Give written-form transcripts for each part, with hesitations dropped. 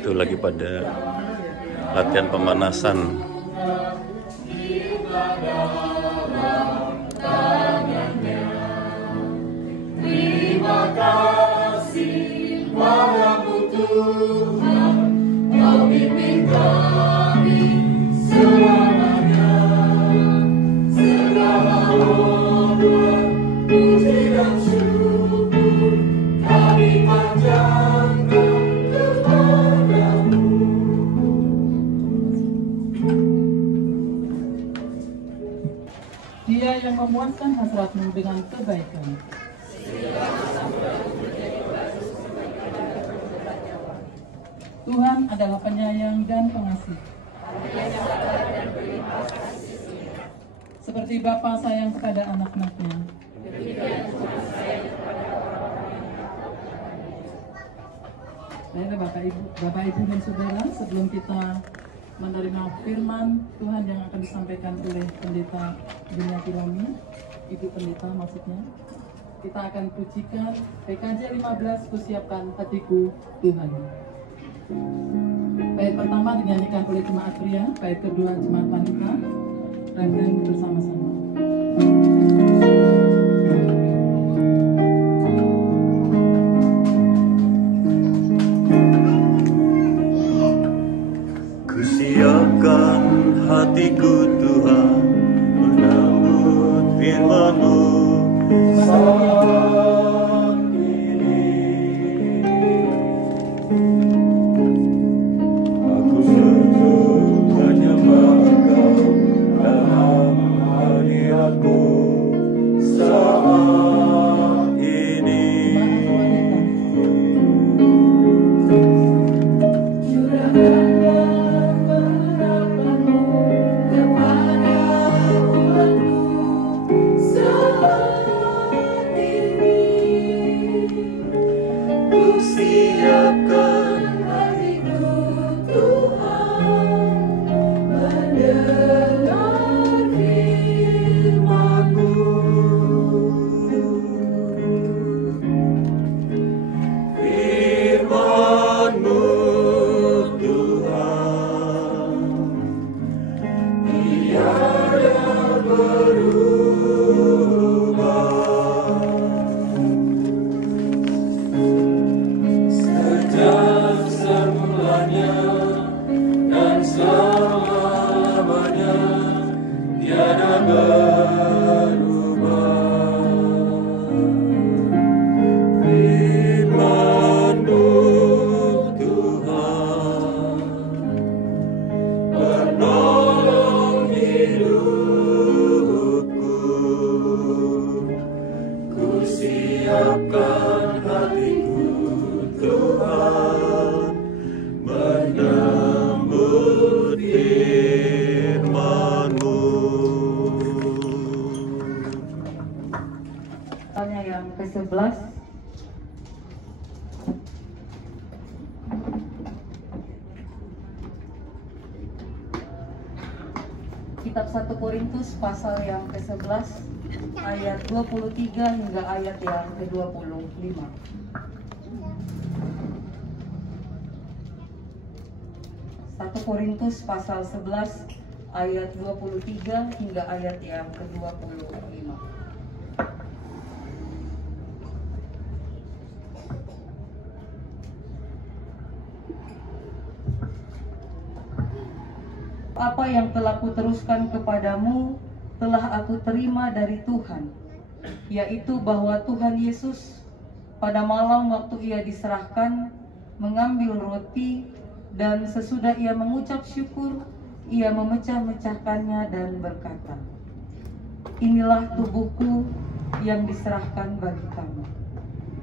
Itu lagi pada latihan pemanasan. Terima kasih padamu Tuhan, Kau pimpin kami selamanya. Segala doa, puji dan syukur kami panjatkan kepadamu. Dia yang memuaskan hasratmu dengan kebaikan. Tuhan adalah penyayang dan pengasih. Seperti Bapa sayang kepada anak-anaknya. Baiklah Bapak Ibu dan Saudara, sebelum kita menerima firman Tuhan yang akan disampaikan oleh Pendeta Dunia Kirami, Ibu Pendeta maksudnya, kita akan pujikan PKJ 15, Kusiapkan Hatiku Tuhan. Bait pertama dinyanyikan oleh jemaat pria, bait kedua jemaat wanita, dan bersama-sama. Kusiapkan hatiku Tuhan, menyambut firman-Mu saat ini. Aku sujud menyembah Engkau dalam hadirat-Mu saat ini. Siapkan hatiku Tuhan, mendengar firman-Mu. Firman-Mu Tuhan, tiada berubah. Sejak semulanya dan selamanya tiada berubah. Firman-Mu Tuhan, penolong hidupku. Ku siapkan hatiku Tuhan, menyambut firman-Mu. Tanya yang ke-11. Kitab 1 Korintus pasal yang ke-11 ayat 23 hingga ayat yang ke-25. 1 Korintus pasal 11 ayat 23 hingga ayat yang ke-25. Apa yang telah kuteruskan kepadamu telah aku terima dari Tuhan, yaitu bahwa Tuhan Yesus pada malam waktu ia diserahkan mengambil roti, dan sesudah ia mengucap syukur, ia memecah-mecahkannya dan berkata, "Inilah tubuhku yang diserahkan bagi kamu.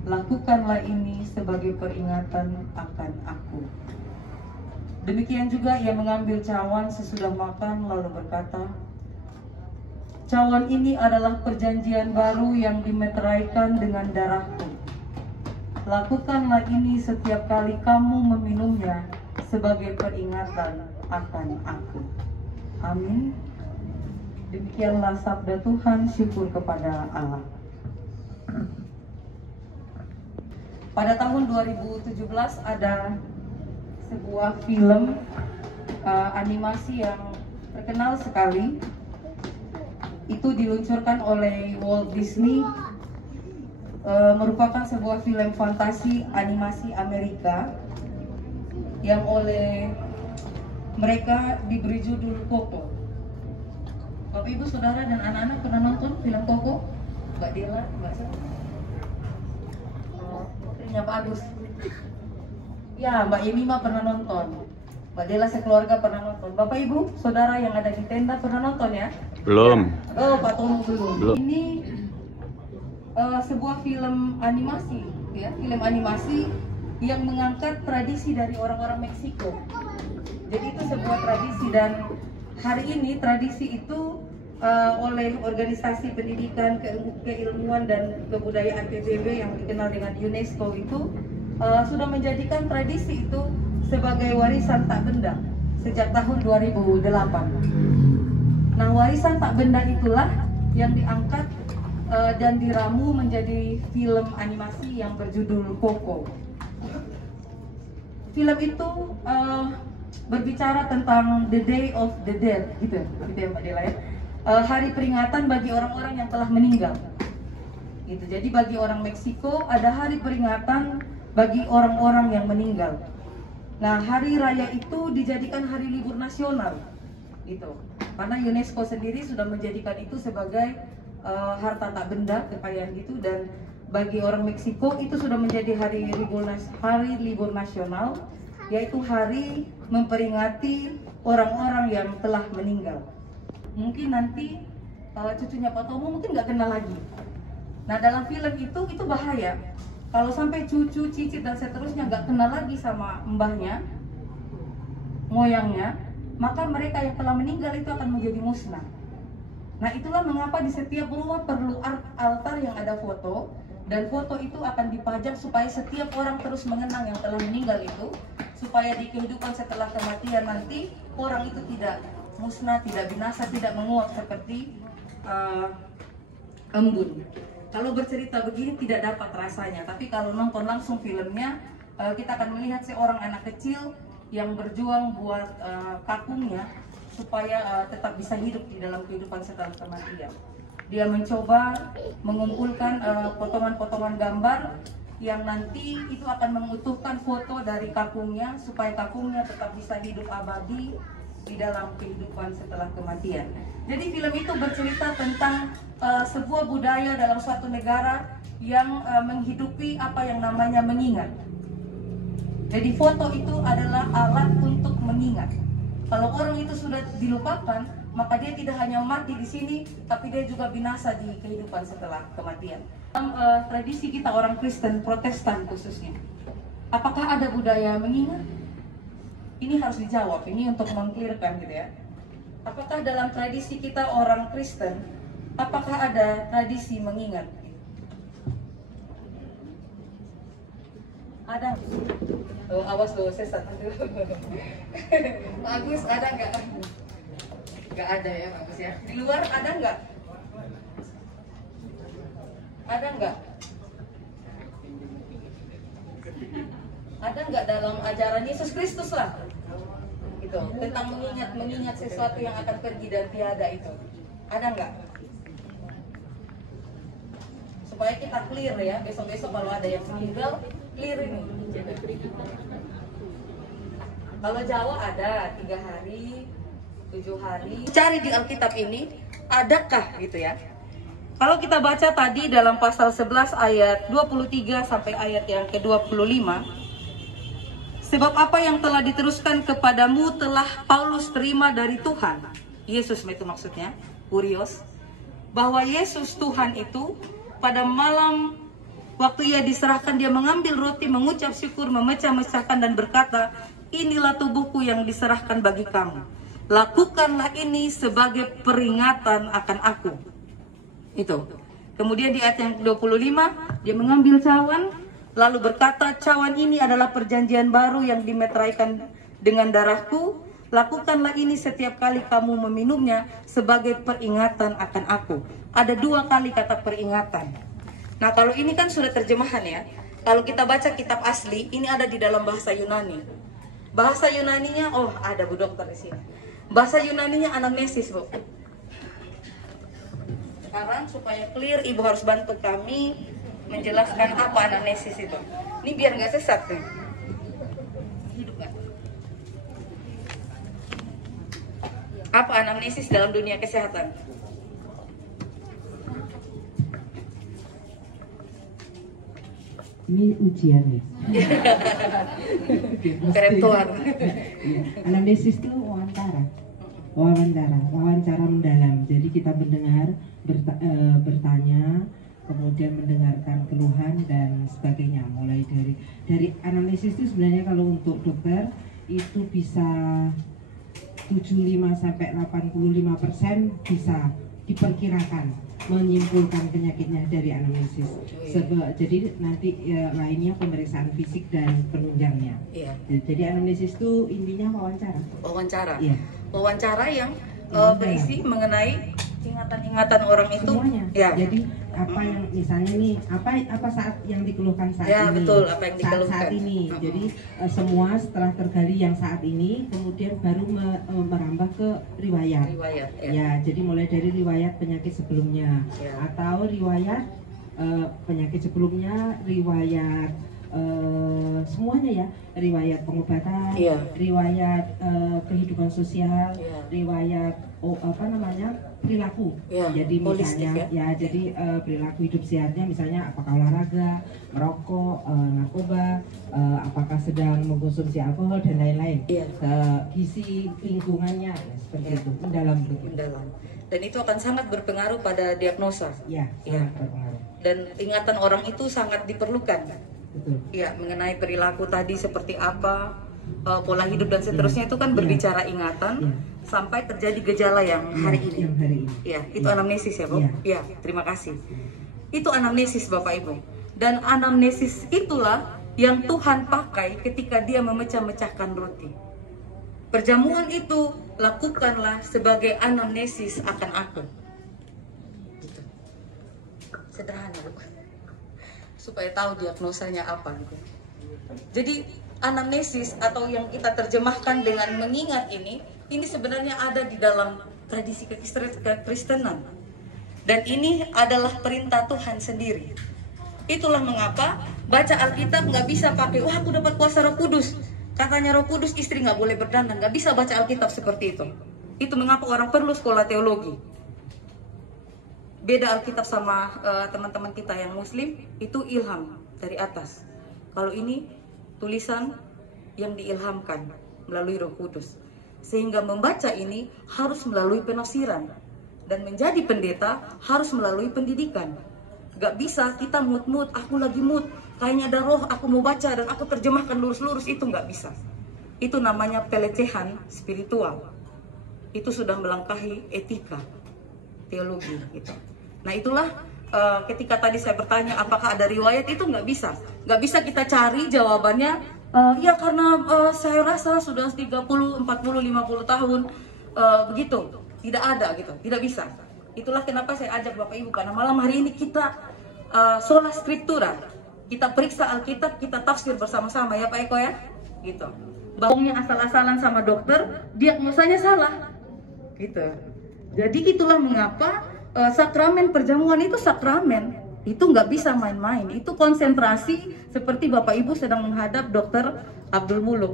Lakukanlah ini sebagai peringatan akan aku." Demikian juga ia mengambil cawan sesudah makan lalu berkata, "Cawan ini adalah perjanjian baru yang dimeteraikan dengan darahku. Lakukanlah ini setiap kali kamu meminumnya sebagai peringatan akan aku." Amin. Demikianlah sabda Tuhan, syukur kepada Allah. pada tahun 2017 ada sebuah film animasi yang terkenal sekali. Itu diluncurkan oleh Walt Disney, merupakan sebuah film fantasi animasi Amerika yang oleh mereka diberi judul Coco. Bapak Ibu Saudara dan anak-anak pernah nonton film Coco? Mbak Dela, Mbak Sa? Ini Pak Agus. Ya, Mbak Yemima pernah nonton. Mbak Dela sekeluarga pernah nonton. Bapak Ibu Saudara yang ada di tenda pernah nonton ya? Belum. Oh, Pak Tomo belum. Belum. Ini sebuah film animasi, ya, film animasi yang mengangkat tradisi dari orang-orang Meksiko. Jadi itu sebuah tradisi, dan hari ini tradisi itu oleh organisasi pendidikan, keilmuan dan kebudayaan PBB yang dikenal dengan UNESCO itu sudah menjadikan tradisi itu sebagai warisan tak benda sejak tahun 2008. Nah, warisan tak benda itulah yang diangkat dan diramu menjadi film animasi yang berjudul Coco. Film itu berbicara tentang the Day of the Dead, gitu ya Mbak Dela ya. Hari peringatan bagi orang-orang yang telah meninggal. Gitu. Jadi bagi orang Meksiko ada hari peringatan bagi orang-orang yang meninggal. Nah, hari raya itu dijadikan hari libur nasional, gitu. Karena UNESCO sendiri sudah menjadikan itu sebagai harta tak benda, kekayaan gitu, dan bagi orang Meksiko itu sudah menjadi hari libur nasional, yaitu hari memperingati orang-orang yang telah meninggal. Mungkin nanti cucunya Pak Tomo mungkin nggak kenal lagi. Nah, dalam film itu bahaya. Kalau sampai cucu, cicit dan seterusnya nggak kenal lagi sama mbahnya, moyangnya, maka mereka yang telah meninggal itu akan menjadi musnah. Nah, itulah mengapa di setiap rumah perlu altar yang ada foto, dan foto itu akan dipajang supaya setiap orang terus mengenang yang telah meninggal itu, supaya di kehidupan setelah kematian nanti orang itu tidak musnah, tidak binasa, tidak menguap seperti embun. Kalau bercerita begini tidak dapat rasanya, tapi kalau nonton langsung filmnya, kita akan melihat seorang anak kecil yang berjuang buat kakungnya supaya tetap bisa hidup di dalam kehidupan setelah kematian. Dia mencoba mengumpulkan potongan-potongan gambar yang nanti itu akan mengutuhkan foto dari kakungnya supaya kakungnya tetap bisa hidup abadi di dalam kehidupan setelah kematian. Jadi film itu bercerita tentang sebuah budaya dalam suatu negara yang menghidupi apa yang namanya mengingat. Jadi foto itu adalah alat untuk mengingat. Kalau orang itu sudah dilupakan, maka dia tidak hanya mati di sini, tapi dia juga binasa di kehidupan setelah kematian. Dalam tradisi kita orang Kristen, Protestan khususnya, apakah ada budaya mengingat? Ini harus dijawab, ini untuk mengklirkan gitu ya. Apakah dalam tradisi kita orang Kristen, apakah ada tradisi mengingat? Ada. Oh, awas loh, sesat. Pak Agus, ada nggak? Nggak ada ya Pak Agus ya. Di luar ada nggak? Ada nggak? Ada nggak dalam ajaran Yesus Kristus lah? Gitu, tentang mengingat sesuatu yang akan pergi dan tiada itu. Ada nggak? Supaya kita clear ya, besok-besok kalau ada yang meninggal, clear ini. Kalau Jawa ada 3 hari, 7 hari. Cari di Alkitab ini, adakah gitu ya? Kalau kita baca tadi dalam pasal 11 ayat 23 sampai ayat yang ke-25, sebab apa yang telah diteruskan kepadamu telah Paulus terima dari Tuhan. Yesus itu maksudnya, Kurios. Bahwa Yesus Tuhan itu pada malam waktu ia diserahkan, dia mengambil roti, mengucap syukur, memecah-mecahkan dan berkata, inilah tubuhku yang diserahkan bagi kamu. Lakukanlah ini sebagai peringatan akan aku. Itu. Kemudian di ayat yang 25, dia mengambil cawan, lalu berkata, cawan ini adalah perjanjian baru yang dimeteraikan dengan darahku. Lakukanlah ini setiap kali kamu meminumnya sebagai peringatan akan aku. Ada 2 kali kata peringatan. Nah, kalau ini kan sudah terjemahan ya. Kalau kita baca kitab asli, ini ada di dalam bahasa Yunani. Bahasa Yunaninya, oh ada Bu Dokter di sini. Bahasa Yunaninya anamnesis, Bu. Sekarang supaya clear, Ibu harus bantu kami menjelaskan apa anamnesis itu. Ini biar nggak sesat nih. Hidup nggak? Apa anamnesis dalam dunia kesehatan? Ini ujian ya. Perempuan. Iya. Anamnesis itu wawancara mendalam. Jadi kita mendengar, bertanya, kemudian mendengarkan keluhan dan sebagainya. Mulai dari anamnesis itu sebenarnya kalau untuk dokter itu bisa 75 sampai 85% bisa diperkirakan menyimpulkan penyakitnya dari anamnesis. Jadi nanti lainnya pemeriksaan fisik dan penunjangnya. Iya. Jadi anamnesis itu intinya wawancara. Wawancara. Iya. Wawancara yang berisi mengenai ingatan-ingatan orang itu. Semuanya. Ya. Jadi apa yang misalnya nih apa saat yang dikeluhkan saat Ya, ini. betul, apa yang dikeluhkan. Saat ini. Jadi semua setelah tergali yang saat ini kemudian baru merambah ke riwayat. Riwayat. Ya. Ya, jadi mulai dari riwayat penyakit sebelumnya Ya. atau riwayat penyakit sebelumnya, riwayat semuanya ya, riwayat pengobatan, Iya. riwayat kehidupan sosial, Iya. riwayat perilaku. Iya, Jadi holistik misalnya ya. jadi perilaku hidup sehatnya misalnya apakah olahraga, merokok, narkoba, apakah sedang mengkonsumsi alkohol dan lain-lain. Iya. Gizi lingkungannya ya, seperti Iya. itu, mendalam begitu. Mendalam. Dan itu akan sangat berpengaruh pada diagnosa. Ya, Iya. sangat berpengaruh. Dan ingatan orang itu sangat diperlukan. Betul. Ya, mengenai perilaku tadi seperti apa, pola hidup dan seterusnya itu kan Iya. berbicara ingatan Iya. sampai terjadi gejala yang hari ini. Yang hari ini. Ya, itu anamnesis ya, Bu? Iya. Ya, terima kasih. Itu anamnesis, Bapak Ibu. Dan anamnesis itulah yang Tuhan pakai ketika Dia memecah-mecahkan roti. Perjamuan itu lakukanlah sebagai anamnesis akan aku. Gitu. Sederhana, Bu. Supaya tahu diagnosanya apa gitu. Jadi anamnesis atau yang kita terjemahkan dengan mengingat ini sebenarnya ada di dalam tradisi kekristenan. Dan ini adalah perintah Tuhan sendiri. Itulah mengapa baca Alkitab nggak bisa pakai, wah aku dapat kuasa Roh Kudus. Katanya Roh Kudus istri nggak boleh berdandan, nggak bisa baca Alkitab seperti itu. Itu mengapa orang perlu sekolah teologi. Beda Alkitab sama teman-teman kita yang Muslim, itu ilham dari atas. Kalau ini tulisan yang diilhamkan melalui Roh Kudus. Sehingga membaca ini harus melalui penafsiran. Dan menjadi pendeta harus melalui pendidikan. Gak bisa kita mood, aku lagi mood, kayaknya ada roh, aku mau baca dan aku terjemahkan lurus-lurus, itu gak bisa. Itu namanya pelecehan spiritual. Itu sudah melangkahi etika teologi gitu. Nah itulah ketika tadi saya bertanya apakah ada riwayat, itu nggak bisa kita cari jawabannya. Ya karena saya rasa sudah 30, 40, 50 tahun begitu, tidak ada gitu, tidak bisa. Itulah kenapa saya ajak Bapak Ibu, karena malam hari ini kita sola scriptura, kita periksa Alkitab, kita tafsir bersama-sama ya Pak Eko ya, gitu. Bohongnya asal-asalan sama dokter, diagnosanya salah, gitu. Jadi itulah mengapa sakramen perjamuan itu sakramen, itu nggak bisa main-main, itu konsentrasi seperti Bapak Ibu sedang menghadap Dokter Abdul Muluk.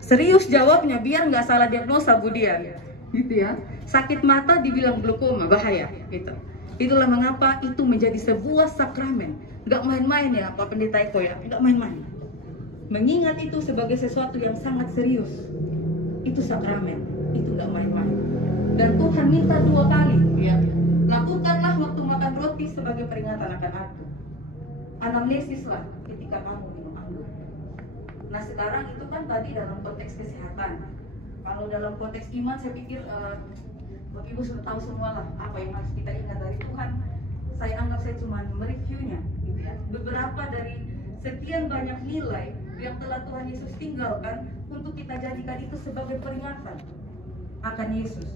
Serius jawabnya biar nggak salah diagnosa Bu Dian, gitu ya. Sakit mata dibilang glaukoma, bahaya, gitu. Itulah mengapa itu menjadi sebuah sakramen, nggak main-main ya Pak Pendeta Eko ya, nggak main-main. Mengingat itu sebagai sesuatu yang sangat serius, itu sakramen, itu nggak main-main. Dan Tuhan minta 2 kali, ya. Lakukanlah waktu makan roti sebagai peringatan akan aku. Anamnesis lah ketika kamu minum anggur. Nah sekarang itu kan tadi dalam konteks kesehatan. Kalau dalam konteks iman saya pikir Bapak Ibu sudah tahu semua lah apa yang harus kita ingat dari Tuhan. Saya anggap saya cuma mereviewnya gitu ya. Beberapa dari sekian banyak nilai yang telah Tuhan Yesus tinggalkan untuk kita jadikan itu sebagai peringatan akan Yesus.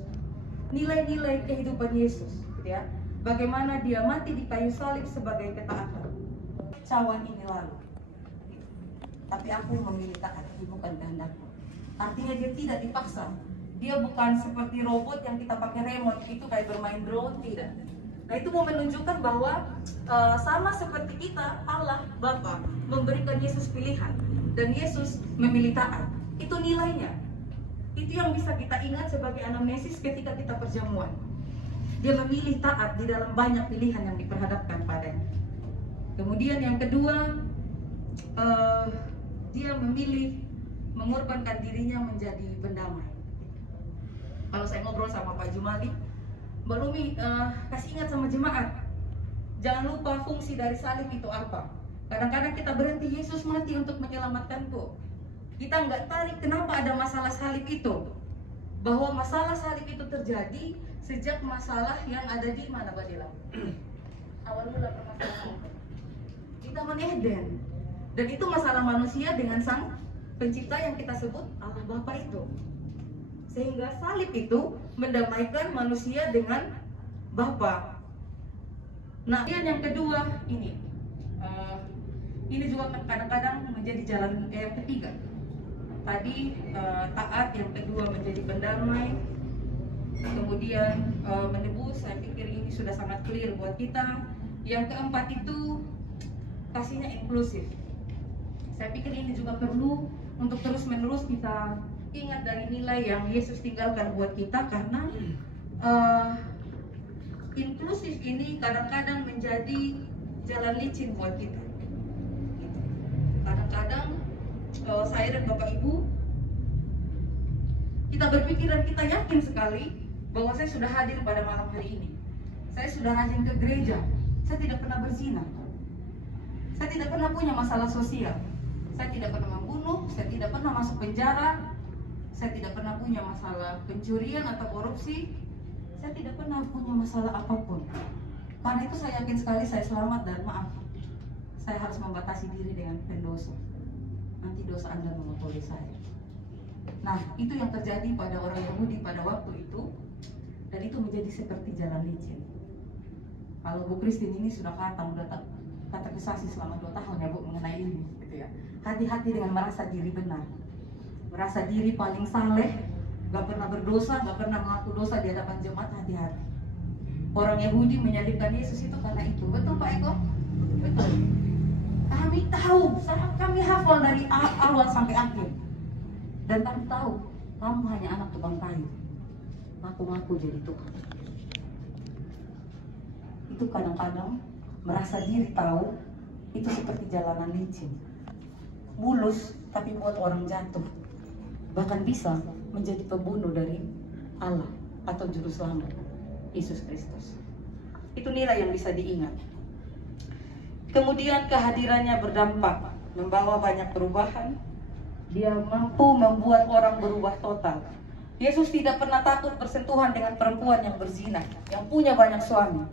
Nilai-nilai kehidupan Yesus, gitu ya. Bagaimana Dia mati di kayu salib sebagai ketaatan. Cawan ini lalu. tapi aku memilih taat, bukan kehendakku. Artinya dia tidak dipaksa. Dia bukan seperti robot yang kita pakai remote, itu kayak bermain drone, tidak. Nah itu mau menunjukkan bahwa sama seperti kita, Allah Bapa memberikan Yesus pilihan dan Yesus memilih taat. Itu nilainya. Itu yang bisa kita ingat sebagai anamnesis ketika kita perjamuan. Dia memilih taat di dalam banyak pilihan yang diperhadapkan padanya. Kemudian yang kedua, dia memilih mengorbankan dirinya menjadi pendamai. Kalau saya ngobrol sama Pak Jumali, Mbak Lumi kasih ingat sama jemaat, jangan lupa fungsi dari salib itu apa. Kadang-kadang kita berhenti, Yesus mati untuk menyelamatkanku. Kita nggak tarik kenapa ada masalah salib itu. Bahwa masalah salib itu terjadi sejak masalah yang ada di mana Mbak Dila? Awal mula permasalahan di Taman Eden. Dan itu masalah manusia dengan sang pencipta yang kita sebut Allah Bapa itu. Sehingga salib itu mendamaikan manusia dengan Bapa. Nah, yang kedua ini juga kadang-kadang menjadi jalan yang ketiga. Tadi taat, yang kedua menjadi pendamai, kemudian menebus. Saya pikir ini sudah sangat clear buat kita. Yang keempat itu kasihnya inklusif. Saya pikir ini juga perlu untuk terus-menerus kita ingat dari nilai yang Yesus tinggalkan buat kita, karena inklusif ini kadang-kadang menjadi jalan licin buat kita. Kadang-kadang saya dan Bapak Ibu, kita berpikir dan kita yakin sekali bahwa saya sudah hadir pada malam hari ini. Saya sudah rajin ke gereja. Saya tidak pernah berzina. Saya tidak pernah punya masalah sosial. Saya tidak pernah membunuh. Saya tidak pernah masuk penjara. Saya tidak pernah punya masalah pencurian atau korupsi. Saya tidak pernah punya masalah apapun. Karena itu saya yakin sekali saya selamat dan maaf. Saya harus membatasi diri dengan pendosa. Nanti dosa Anda mengotori saya. Nah, itu yang terjadi pada orang Yahudi pada waktu itu. Dan itu menjadi seperti jalan licin. Kalau Bu Christine ini sudah katekisasi selama 2 tahun ya Bu mengenai ini, gitu ya. Hati-hati dengan merasa diri benar. Merasa diri paling saleh, gak pernah berdosa, gak pernah mengaku dosa di hadapan jemaat, hati-hati. Orang Yahudi menyalibkan Yesus itu karena itu. Betul Pak Eko? Betul. Kami tahu, kami hafal dari awal sampai akhir. Dan kami tahu, kamu hanya anak tukang kayu. Ngaku-ngaku jadi Tuhan. Itu kadang-kadang merasa diri tahu, itu seperti jalanan licin. Mulus, tapi buat orang jatuh. Bahkan bisa menjadi pembunuh dari Allah atau juru selamat Yesus Kristus. Itu nilai yang bisa diingat. Kemudian kehadirannya berdampak, membawa banyak perubahan. Dia mampu membuat orang berubah total. Yesus tidak pernah takut bersentuhan dengan perempuan yang berzina, yang punya banyak suami.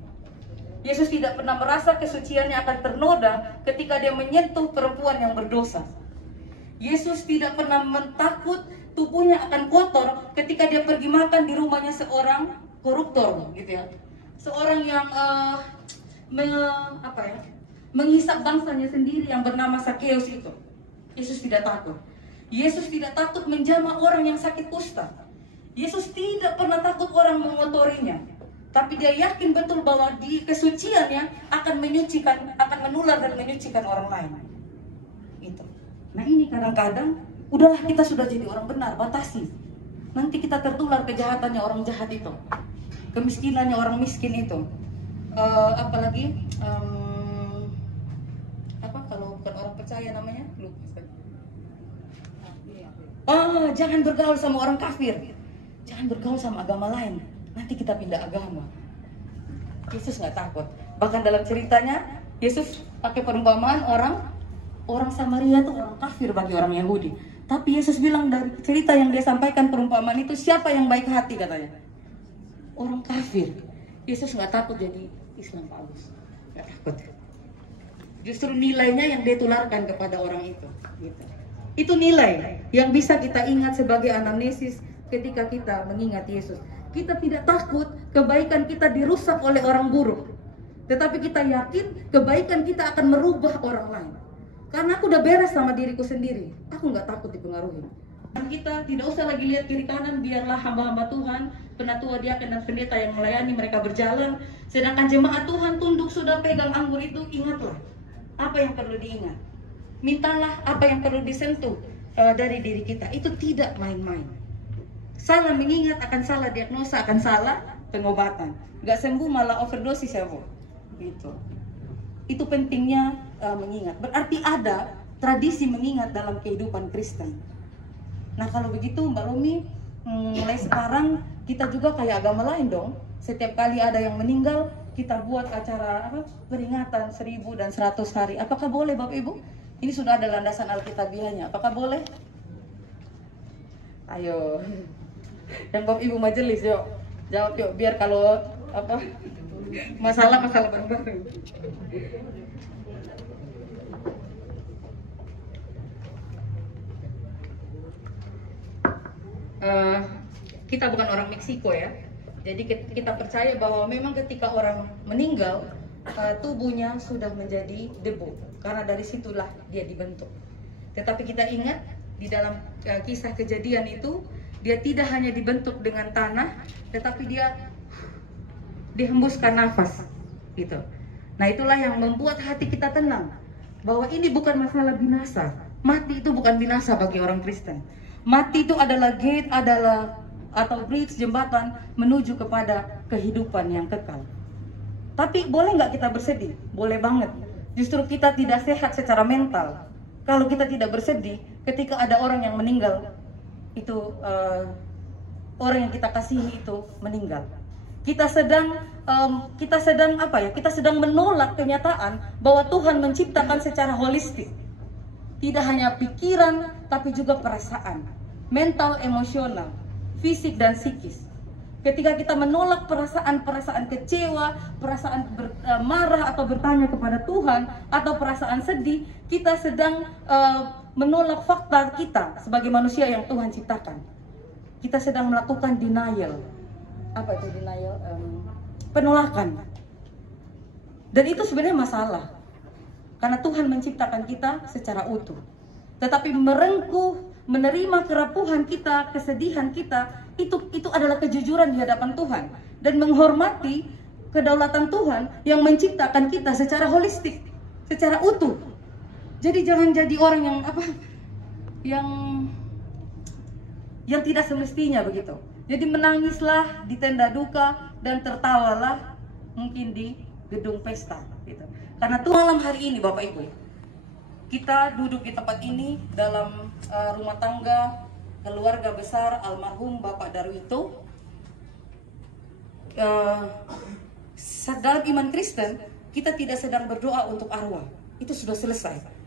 Yesus tidak pernah merasa kesuciannya akan ternoda ketika dia menyentuh perempuan yang berdosa. Yesus tidak pernah takut tubuhnya akan kotor ketika dia pergi makan di rumahnya seorang koruptor, gitu ya. Seorang yang menghisap bangsanya sendiri yang bernama Sakeus itu. Yesus tidak takut. Yesus tidak takut menjamah orang yang sakit kusta. Yesus tidak pernah takut orang mengotorinya. Tapi dia yakin betul bahwa di kesuciannya akan menyucikan, akan menular dan menyucikan orang lain. Itu. Nah ini kadang-kadang, udahlah kita sudah jadi orang benar, batasi. Nanti kita tertular kejahatannya orang jahat itu, kemiskinannya orang miskin itu. Apalagi kalau bukan orang percaya namanya? Lupa. Jangan bergaul sama orang kafir. Jangan bergaul sama agama lain. Nanti kita pindah agama. Yesus nggak takut. Bahkan dalam ceritanya, Yesus pakai perumpamaan orang Samaria itu orang kafir bagi orang Yahudi. Tapi Yesus bilang dari cerita yang dia sampaikan perumpamaan itu, siapa yang baik hati katanya? Orang kafir. Yesus nggak takut jadi Islam Paulus. Nggak takut. Justru nilainya yang dia tularkan kepada orang itu. Gitu. Itu nilai yang bisa kita ingat sebagai anamnesis ketika kita mengingat Yesus. Kita tidak takut kebaikan kita dirusak oleh orang buruk. Tetapi kita yakin kebaikan kita akan merubah orang lain. Karena aku udah beres sama diriku sendiri, aku nggak takut dipengaruhi. Kita tidak usah lagi lihat kiri kanan, biarlah hamba-hamba Tuhan, penatua, diaken, dan pendeta yang melayani mereka berjalan. Sedangkan jemaat Tuhan tunduk sudah pegang anggur itu, ingatlah apa yang perlu diingat. Mintalah apa yang perlu disentuh dari diri kita. Itu tidak main-main. Salah mengingat akan salah diagnosa, akan salah pengobatan. Gak sembuh malah overdosis ya Bu. Gitu. Itu pentingnya mengingat. Berarti ada tradisi mengingat dalam kehidupan Kristen. Nah kalau begitu Mbak Lomi, mulai sekarang kita juga kayak agama lain dong. Setiap kali ada yang meninggal, kita buat acara peringatan 1000 dan 100 hari. Apakah boleh Bapak Ibu? Ini sudah ada landasan Alkitabiahnya. Apakah boleh? Ayo. Yang Bapak Ibu majelis yuk. Jawab yuk, biar kalau masalah baru-baru. Kita bukan orang Meksiko ya. Jadi kita percaya bahwa memang ketika orang meninggal, tubuhnya sudah menjadi debu. Karena dari situlah dia dibentuk. Tetapi kita ingat di dalam kisah kejadian itu, dia tidak hanya dibentuk dengan tanah, tetapi dia dihembuskan nafas gitu. Nah itulah yang membuat hati kita tenang, bahwa ini bukan masalah binasa. Mati itu bukan binasa bagi orang Kristen. Mati itu adalah gate, atau bridge, jembatan menuju kepada kehidupan yang kekal. Tapi boleh nggak kita bersedih? Boleh banget. Justru kita tidak sehat secara mental kalau kita tidak bersedih ketika ada orang yang meninggal. Itu orang yang kita kasihi itu meninggal. Kita sedang Kita sedang menolak kenyataan bahwa Tuhan menciptakan secara holistik. Tidak hanya pikiran, tapi juga perasaan, mental, emosional, fisik dan psikis. Ketika kita menolak perasaan kecewa, perasaan marah atau bertanya kepada Tuhan, atau perasaan sedih, kita sedang menolak fakta kita sebagai manusia yang Tuhan ciptakan. Kita sedang melakukan denial. Apa itu denial? Penolakan. Dan itu sebenarnya masalah. Karena Tuhan menciptakan kita secara utuh. Tetapi menerima kerapuhan kita, kesedihan kita, itu adalah kejujuran di hadapan Tuhan. Dan menghormati kedaulatan Tuhan yang menciptakan kita secara holistik, secara utuh. Jadi jangan jadi orang yang tidak semestinya begitu. Jadi menangislah di tenda duka dan tertawalah mungkin di gedung pesta gitu. Karena tuh malam hari ini Bapak Ibu, kita duduk di tempat ini dalam rumah tangga keluarga besar almarhum Bapak Darwito. Dalam iman Kristen, kita tidak sedang berdoa untuk arwah. Itu sudah selesai.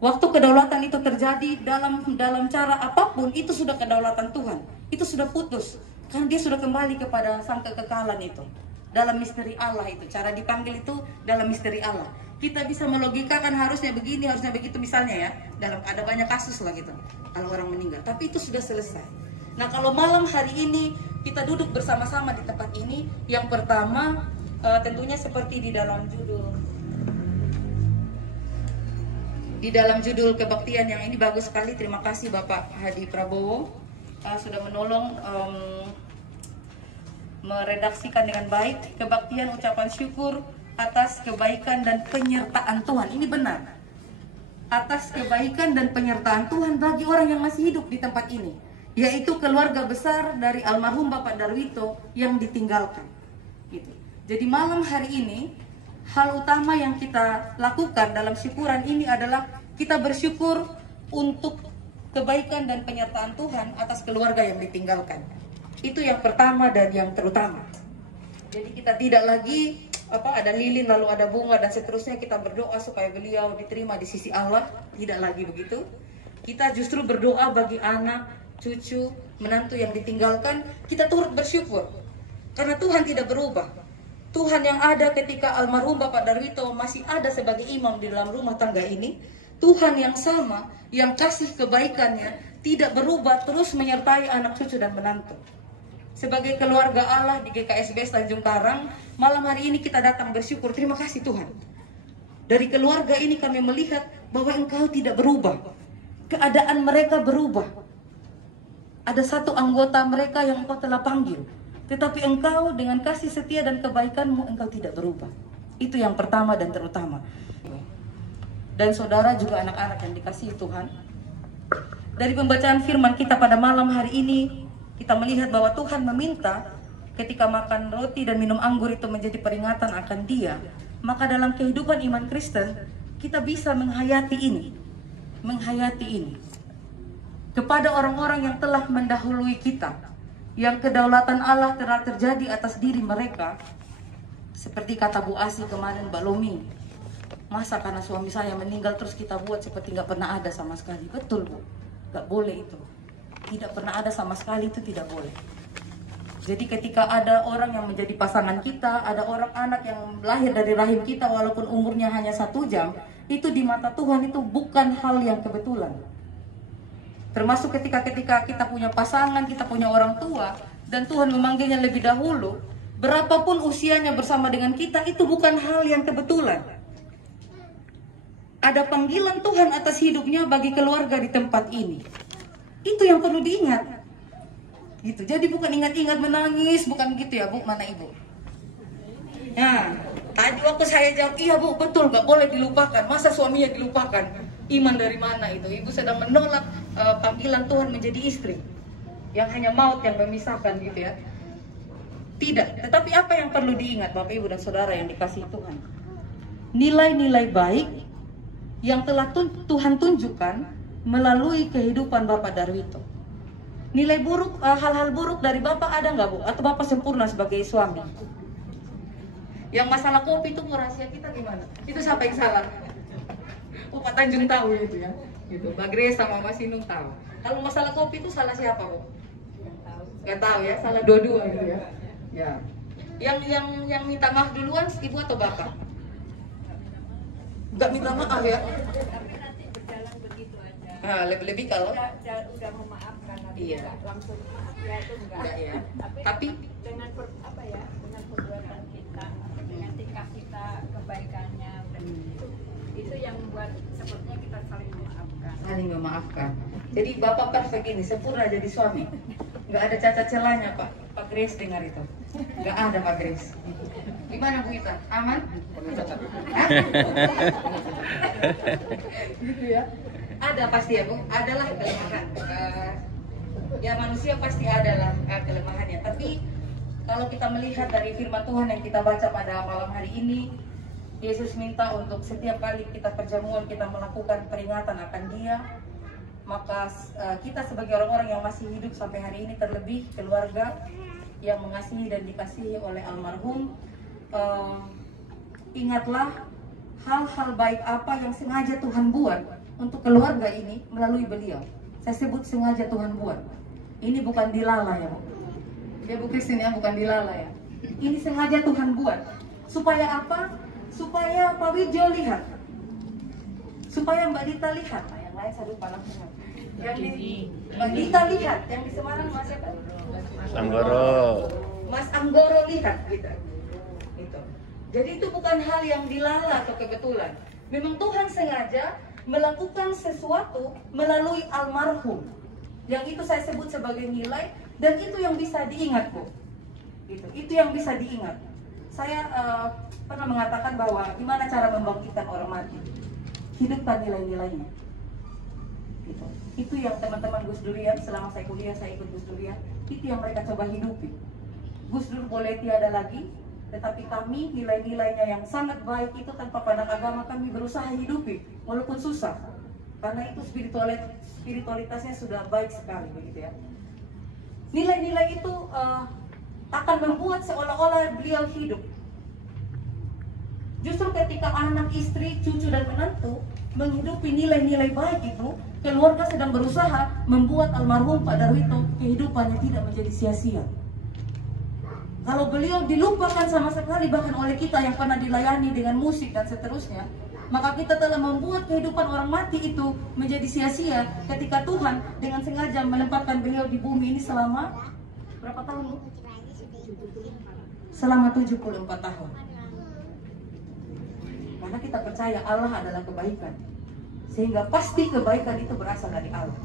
Waktu kedaulatan itu terjadi dalam cara apapun, itu sudah kedaulatan Tuhan. Itu sudah putus. Karena dia sudah kembali kepada sang kekekalan itu. Dalam misteri Allah itu, cara dipanggil itu dalam misteri Allah. Kita bisa melogikakan harusnya begini, harusnya begitu misalnya ya. Ada banyak kasus lah gitu, kalau orang meninggal. Tapi itu sudah selesai. Nah kalau malam hari ini kita duduk bersama-sama di tempat ini, yang pertama tentunya seperti di dalam judul kebaktian yang ini bagus sekali. Terima kasih Bapak Hadi Prabowo sudah menolong meredaksikan dengan baik. Kebaktian ucapan syukur atas kebaikan dan penyertaan Tuhan. Ini benar. Atas kebaikan dan penyertaan Tuhan bagi orang yang masih hidup di tempat ini, yaitu keluarga besar dari almarhum Bapak Darwito yang ditinggalkan. Gitu. Jadi malam hari ini, hal utama yang kita lakukan dalam syukuran ini adalah kita bersyukur untuk kebaikan dan penyertaan Tuhan atas keluarga yang ditinggalkan. Itu yang pertama dan yang terutama. Jadi kita tidak lagi ada lilin lalu ada bunga dan seterusnya kita berdoa supaya beliau diterima di sisi Allah. Tidak lagi begitu. Kita justru berdoa bagi anak, cucu, menantu yang ditinggalkan. Kita turut bersyukur karena Tuhan tidak berubah. Tuhan yang ada ketika almarhum Bapak Darwito masih ada sebagai imam di dalam rumah tangga ini, Tuhan yang sama, yang kasih kebaikannya tidak berubah, terus menyertai anak cucu dan menantu. Sebagai keluarga Allah di GKSBS Tanjung Karang, malam hari ini kita datang bersyukur. Terima kasih Tuhan. Dari keluarga ini kami melihat bahwa engkau tidak berubah. Keadaan mereka berubah. Ada satu anggota mereka yang engkau telah panggil, tetapi engkau dengan kasih setia dan kebaikanmu engkau tidak berubah. Itu yang pertama dan terutama. Dan saudara juga anak-anak yang dikasihi Tuhan, dari pembacaan firman kita pada malam hari ini, kita melihat bahwa Tuhan meminta ketika makan roti dan minum anggur itu menjadi peringatan akan Dia. Maka dalam kehidupan iman Kristen, kita bisa menghayati ini. Menghayati ini. Kepada orang-orang yang telah mendahului kita, yang kedaulatan Allah telah terjadi atas diri mereka, seperti kata Bu Asi kemarin, Mbak Lomi, masa karena suami saya meninggal terus kita buat seperti nggak pernah ada sama sekali. Betul Bu, nggak boleh itu. Tidak pernah ada sama sekali, itu tidak boleh. Jadi ketika ada orang yang menjadi pasangan kita, ada orang anak yang lahir dari rahim kita walaupun umurnya hanya 1 jam, itu di mata Tuhan itu bukan hal yang kebetulan. Termasuk ketika kita punya pasangan, kita punya orang tua, dan Tuhan memanggilnya lebih dahulu, berapapun usianya bersama dengan kita, itu bukan hal yang kebetulan. Ada panggilan Tuhan atas hidupnya bagi keluarga di tempat ini. Itu yang perlu diingat. Gitu. Jadi bukan ingat-ingat menangis, bukan gitu ya Bu, mana Ibu? Nah, tadi waktu saya jawab, iya Bu, betul, gak boleh dilupakan. Masa suaminya dilupakan? Iman dari mana itu? Ibu sedang menolak panggilan Tuhan menjadi istri. Yang hanya maut yang memisahkan gitu ya. Tidak, tetapi apa yang perlu diingat Bapak Ibu dan Saudara yang dikasihi Tuhan? Nilai-nilai baik yang telah Tuhan tunjukkan melalui kehidupan Bapak Darwito. Nilai buruk, hal-hal buruk dari Bapak ada nggak Bu? Atau Bapak sempurna sebagai suami? Yang masalah kopi itu rahasia kita gimana? Itu siapa yang salah? Pak Tanjung tahu itu ya. Gitu. Mbak Grace sama Mas Inung tahu. Kalau masalah kopi itu salah siapa Bu? Nggak tahu ya, salah dua-dua gitu ya. Ya. Yang minta maaf duluan Ibu atau Bapak? Nggak minta maaf ya? Nah, lebih kalau udah memaafkan, iya. langsung ya itu enggak ya. Tapi dengan dengan perbuatan kita, dengan tingkah kita, kebaikannya, itu yang membuat sepertinya kita saling memaafkan. Saling memaafkan. Jadi Bapak perfect ini, sempurna jadi suami. Nggak ada cacat celahnya Pak Grace dengar itu. Nggak ada Pak Grace. Gimana Bu Ita? Aman? Hah? Gitu ya. Ada pasti ya Bu, adalah kelemahan. Ya manusia pasti adalah kelemahannya. Tapi kalau kita melihat dari firman Tuhan yang kita baca pada malam hari ini, Yesus minta untuk setiap kali kita perjamuan kita melakukan peringatan akan Dia. Maka kita sebagai orang-orang yang masih hidup sampai hari ini, terlebih keluarga yang mengasihi dan dikasihi oleh almarhum, ingatlah hal-hal baik apa yang sengaja Tuhan buat untuk keluarga ini melalui beliau. Saya sebut sengaja Tuhan buat. Ini bukan dilala ya Bu. Ya Bu Kristin ya, bukan dilala ya. Ini sengaja Tuhan buat. Supaya apa? Supaya Pak Wijo lihat. Supaya Mbak Dita lihat. Nah, yang lain saya lupa langsung. Yang di Mbak Dita lihat, yang di Semarang Mas siapa? Anggoro. Mas Anggoro lihat gitu. Itu. Jadi itu bukan hal yang dilala atau kebetulan. Memang Tuhan sengaja melakukan sesuatu melalui almarhum. Yang itu saya sebut sebagai nilai, dan itu yang bisa diingat Bu. Itu yang bisa diingat. Saya pernah mengatakan bahwa gimana cara membangkitkan orang mati? Hidupkan nilai-nilainya. Gitu. Itu yang teman-teman Gus Durian, selama saya kuliah saya ikut Gus Durian, itu yang mereka coba hidupi. Gus Dur boleh tiada lagi, tetapi kami nilai-nilainya yang sangat baik itu tanpa pandang agama kami berusaha hidupi, walaupun susah. Karena itu spiritualitasnya sudah baik sekali begitu ya. Nilai-nilai itu akan membuat seolah-olah beliau hidup. Justru ketika anak, istri, cucu dan menantu menghidupi nilai-nilai baik itu, keluarga sedang berusaha membuat almarhum Pak Darwito kehidupannya tidak menjadi sia-sia. Kalau beliau dilupakan sama sekali bahkan oleh kita yang pernah dilayani dengan musik dan seterusnya, maka kita telah membuat kehidupan orang mati itu menjadi sia-sia ketika Tuhan dengan sengaja menempatkan beliau di bumi ini selama berapa tahun? Selama 74 tahun. Karena kita percaya Allah adalah kebaikan. Sehingga pasti kebaikan itu berasal dari Allah.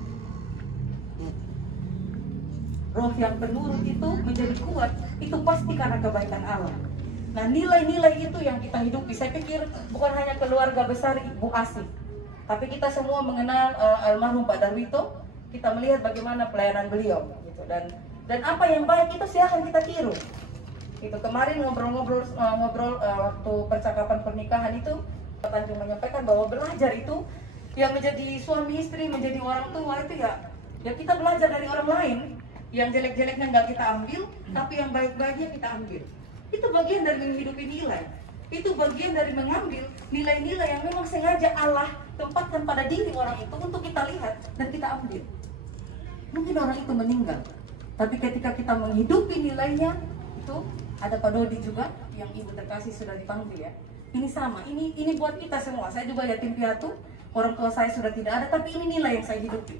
Roh yang penurut itu menjadi kuat, itu pasti karena kebaikan Allah. Nah, nilai-nilai itu yang kita hidupi. Saya pikir bukan hanya keluarga besar Ibu Asih, tapi kita semua mengenal almarhum Pak Darwito. Kita melihat bagaimana pelayanan beliau, gitu. Dan apa yang baik itu silahkan kita tiru. Itu kemarin ngobrol waktu percakapan pernikahan itu, Pak Tanjung menyampaikan bahwa belajar itu yang menjadi suami istri, menjadi orang tua itu ya kita belajar dari orang lain. Yang jelek-jeleknya nggak kita ambil, tapi yang baik-baiknya kita ambil. Itu bagian dari menghidupi nilai. Itu bagian dari mengambil nilai-nilai yang memang sengaja Allah tempatkan pada diri orang itu untuk kita lihat dan kita ambil. Mungkin orang itu meninggal, tapi ketika kita menghidupi nilainya, itu ada Pak Dodi juga yang Ibu terkasih sudah dipanggil ya. Ini sama, ini buat kita semua. Saya juga yatim piatu, orang tua saya sudah tidak ada, tapi ini nilai yang saya hidupi.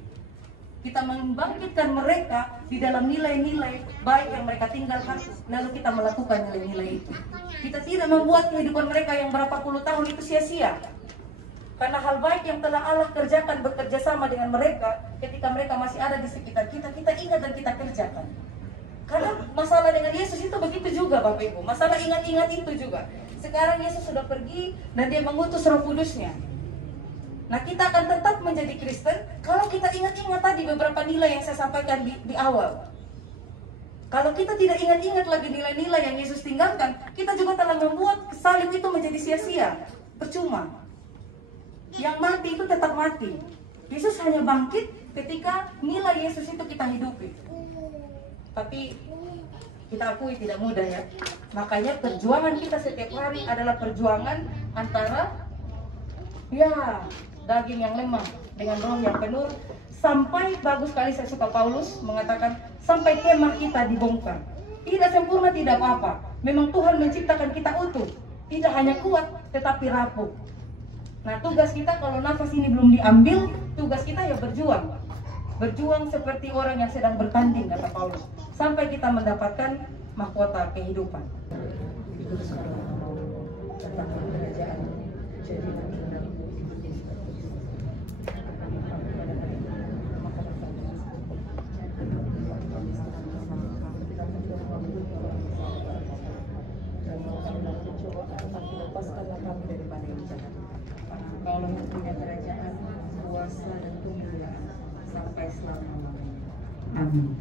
Kita membangkitkan mereka di dalam nilai-nilai baik yang mereka tinggalkan, lalu kita melakukan nilai-nilai itu. Kita tidak membuat kehidupan mereka yang berapa puluh tahun itu sia-sia. Karena hal baik yang telah Allah kerjakan bekerja sama dengan mereka, ketika mereka masih ada di sekitar kita, kita ingat dan kita kerjakan. Karena masalah dengan Yesus itu begitu juga Bapak Ibu. Masalah ingat-ingat itu juga. Sekarang Yesus sudah pergi dan dia mengutus Roh Kudusnya. Nah, kita akan tetap menjadi Kristen kalau kita ingat-ingat tadi beberapa nilai yang saya sampaikan di awal. Kalau kita tidak ingat-ingat lagi nilai-nilai yang Yesus tinggalkan, kita juga telah membuat salib itu menjadi sia-sia, percuma. Yang mati itu tetap mati. Yesus hanya bangkit ketika nilai Yesus itu kita hidupi. Tapi kita akui tidak mudah ya. Makanya perjuangan kita setiap hari adalah perjuangan antara daging yang lemah dengan roh yang penuh. Sampai bagus sekali saya suka Paulus mengatakan sampai kemah kita dibongkar. Tidak sempurna tidak apa-apa. Memang Tuhan menciptakan kita utuh. Tidak hanya kuat tetapi rapuh. Nah, tugas kita kalau nafas ini belum diambil, tugas kita ya berjuang. Berjuang seperti orang yang sedang bertanding, kata Paulus, sampai kita mendapatkan mahkota kehidupan. Itu sekarang mau datangkan kerajaan jadi lepaskanlah kami daripada yang jahat. Kalau punya kerajaan, kuasa dan kemuliaan sampai selama-lamanya. Amin.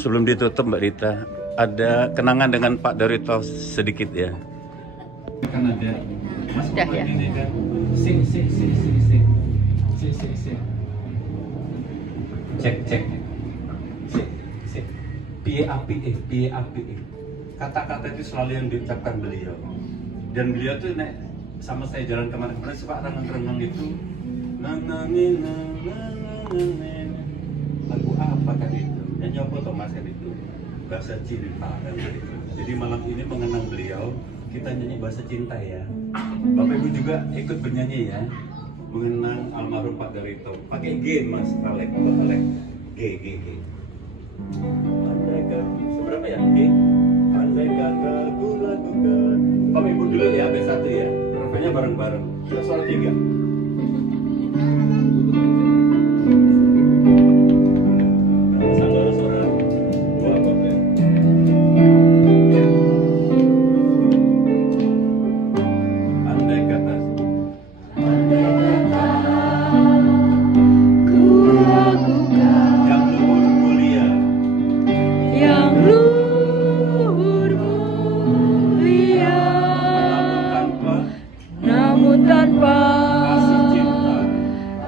Sebelum ditutup Mbak Rita, ada kenangan dengan Pak Darwito sedikit ya. Kan ada Mas Udah, ya. ini kan sing. Cek. Piye api. Kata-kata itu selalu yang diucapkan beliau. Dan beliau tuh sama saya jalan kemana-mana suka renang itu. Lagu apa kan itu? Nyanyi apa Thomas kan itu? Bahasa cinta kan gitu. Jadi malam ini mengenang beliau, kita nyanyi bahasa cinta ya. Bapak Ibu juga ikut bernyanyi ya. Mengenang almarhum Pak Darwito. Pakai G Mas Alek, G. Andai kata seberapa ya G? Andai kata ku lakukan. Bapak Ibu dulu ya B1 ya. Refrennya bareng-bareng. Suara 3.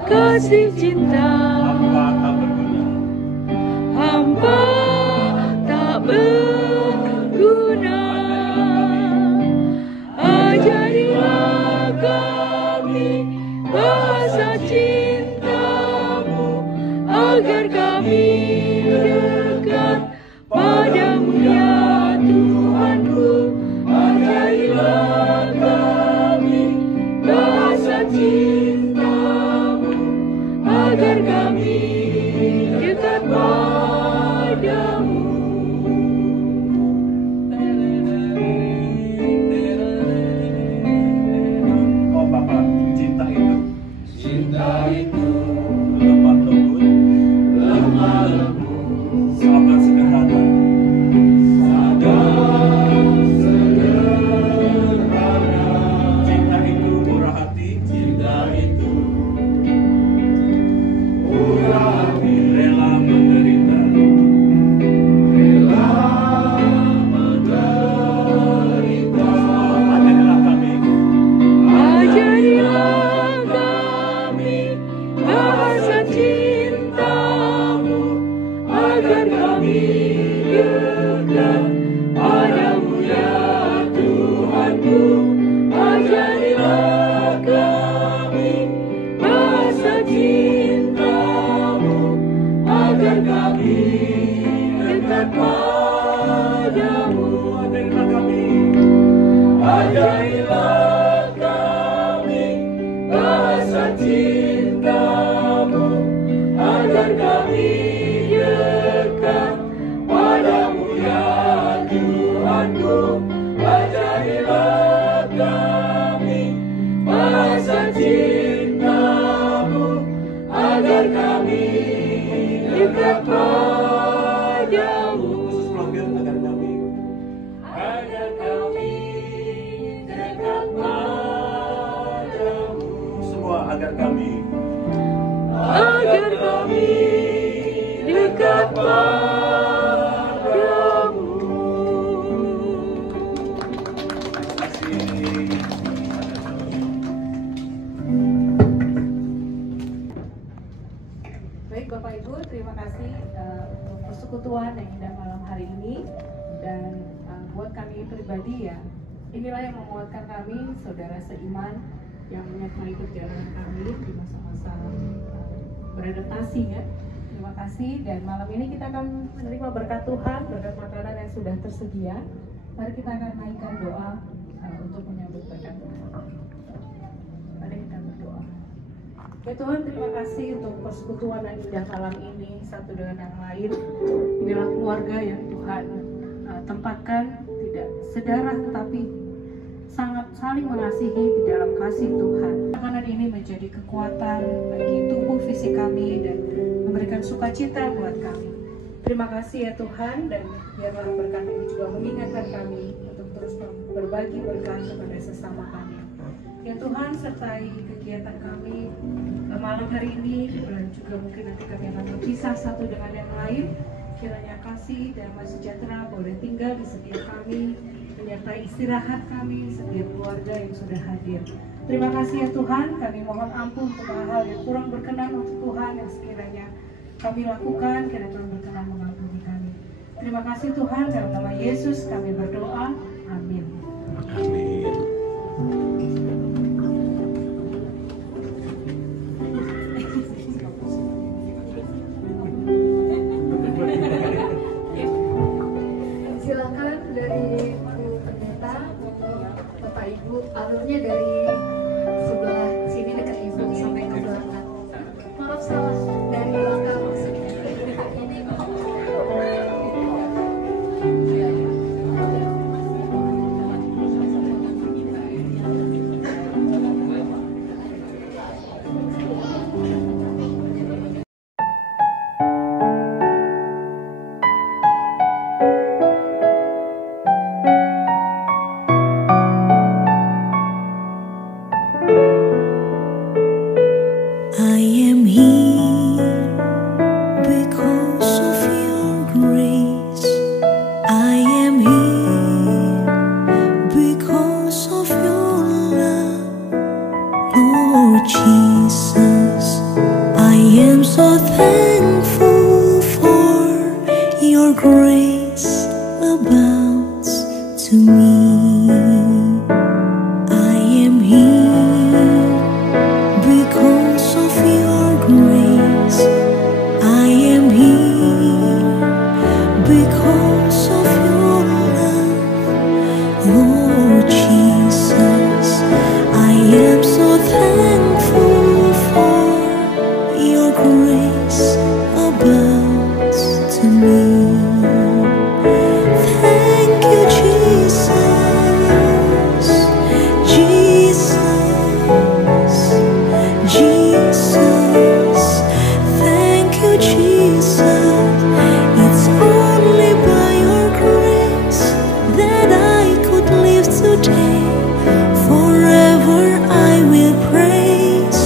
Kasih cinta hamba tak berguna, ajarilah kami bahasa cintamu agar kami dekat padamu ya Tuhanku. Ajarilah kami bahasa cintamu agar kami dekat padamu. dekat padamu ya Tuhanku. Ajarilah kami bahasa cintamu, agar kami dekat padamu. Ajarilah kami bahasa cintamu, agar kami dekat padamu ya Tuhanku. Ajarilah kami bahasa cintamu, agar kami dekat padamu. Agar kami dekat padamu. Semua agar kami dekat padamu. Baik Bapak Ibu, terima kasih untuk persekutuan yang indah malam hari ini. Dan buat kami pribadi ya, inilah yang menguatkan kami, saudara seiman yang menyertai perjalanan kami di masa-masa beradaptasi ya. Terima kasih, dan malam ini kita akan menerima berkat Tuhan, berkat makanan yang sudah tersedia. Mari kita akan naikkan doa untuk menyambut berkat Tuhan. Mari kita berdoa. Ya Tuhan, terima kasih untuk persekutuan yang indah malam ini satu dengan yang lain. Inilah keluarga yang Tuhan tempatkan, tidak sedarah tetapi sangat saling mengasihi di dalam kasih Tuhan. Makanan ini menjadi kekuatan bagi tubuh fisik kami dan memberikan sukacita buat kami. Terima kasih ya Tuhan, dan biarlah berkat ini juga mengingatkan kami untuk terus berbagi berkat kepada sesama kami. Ya Tuhan, sertai kegiatan kami malam hari ini, dan juga mungkin nanti kami akan berpisah satu dengan yang lain. Kiranya kasih dan damai sejahtera boleh tinggal di setiap kami, menyertai istirahat kami, setiap keluarga yang sudah hadir. Terima kasih ya Tuhan, kami mohon ampun untuk hal-hal yang kurang berkenan untuk Tuhan, yang sekiranya kami lakukan, kiranya Tuhan berkenan mengampuni kami. Terima kasih Tuhan, dalam nama Yesus kami berdoa, amin. Amin. Silakan dari Bu Pendeta, Bapak Ibu, alurnya dari sebelah sini dekat Ibu sampai ke belakang. Maaf salah, dari belakang maksudnya. I am here because of your grace. I am here because of your love, Lord Jesus. I am so thankful for your grace abounds to me. I am here because of your grace. I am here because of your love, Lord Jesus. I am so thankful for your grace abounds to me. Thank you, Jesus. Jesus. Jesus, thank you, Jesus. It's only by your grace that I could live today. Forever I will praise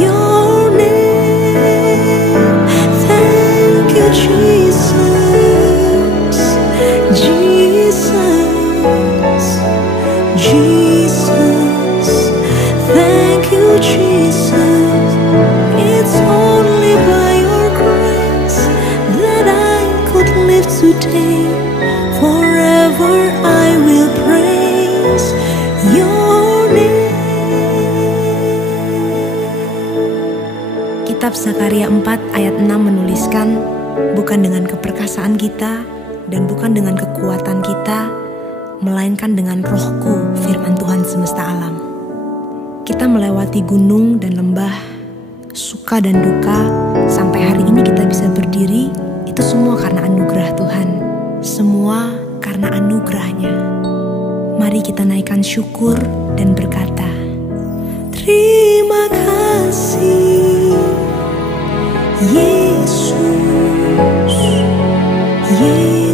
your name. Thank you, Jesus. Jesus, Jesus, thank you, Jesus. It's only by your grace that I could live today. Zakaria 4 ayat 6 menuliskan, bukan dengan keperkasaan kita dan bukan dengan kekuatan kita, melainkan dengan Rohku, firman Tuhan semesta alam. Kita melewati gunung dan lembah, suka dan duka, sampai hari ini kita bisa berdiri, itu semua karena anugerah Tuhan. Semua karena anugerahnya. Mari kita naikkan syukur dan berkata, terima kasih Yesus, Yesus.